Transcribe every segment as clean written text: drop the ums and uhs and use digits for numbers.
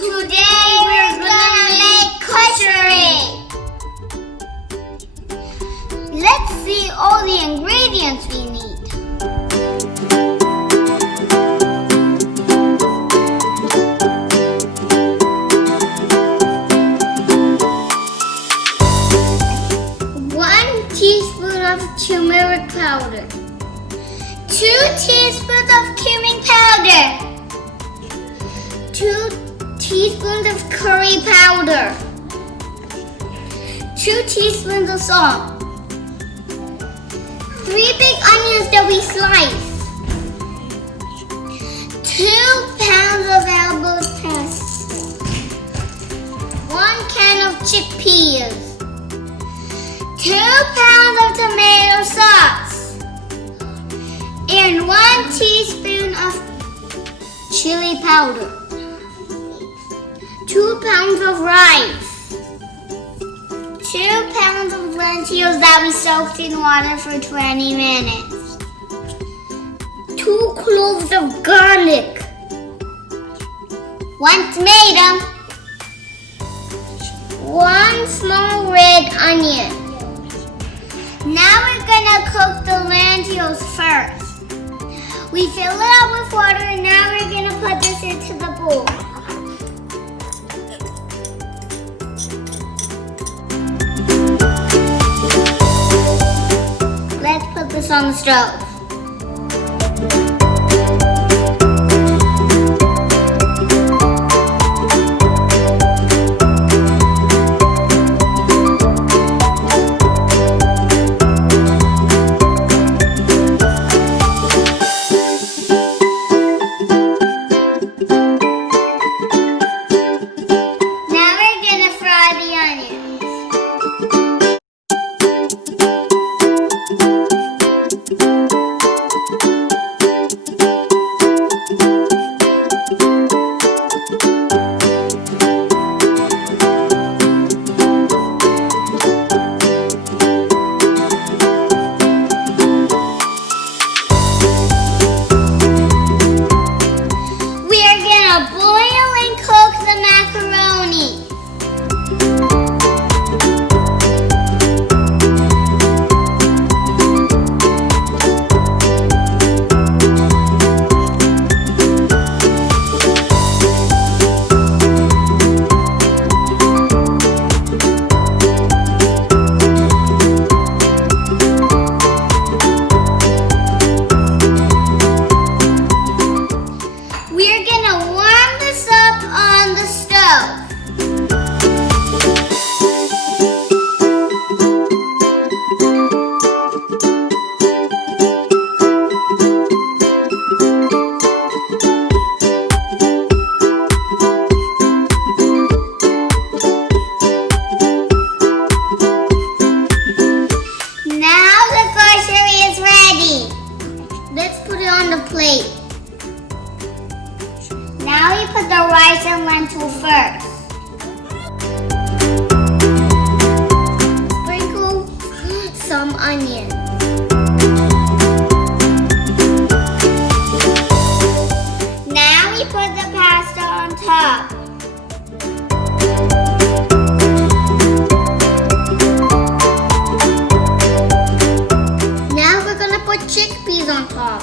Today we're gonna make koshary. Let's see all the ingredients we need. One teaspoon of turmeric powder. 2 teaspoons of cumin powder. 2 teaspoons of curry powder. 2 teaspoons of salt. 3 big onions that we sliced. 2 pounds of elbow paste. 1 can of chickpeas. 2 pounds of tomato sauce. And 1 teaspoon of chili powder. 2 pounds of rice. 2 pounds of lentils that we soaked in water for 20 minutes. 2 cloves of garlic. 1 tomato. 1 small red onion. Now we're gonna cook the lentils first. We fill it up with water and now we're gonna put this into the bowl. Let's put this on the stove. Plate. Now we put the rice and lentil first. Sprinkle some onion. Now we put the pasta on top. Now we're gonna put chickpeas on top.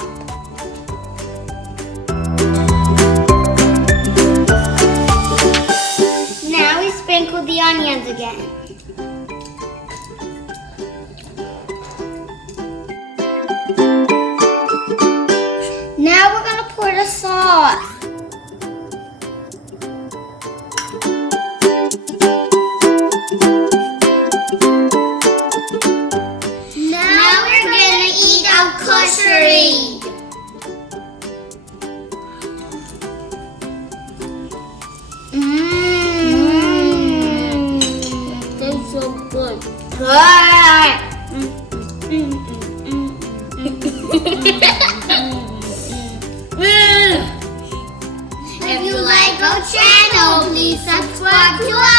Sprinkle the onions again. Now we're gonna pour the sauce. Now we're gonna eat our koshary. Good. If you like our channel, please subscribe to us.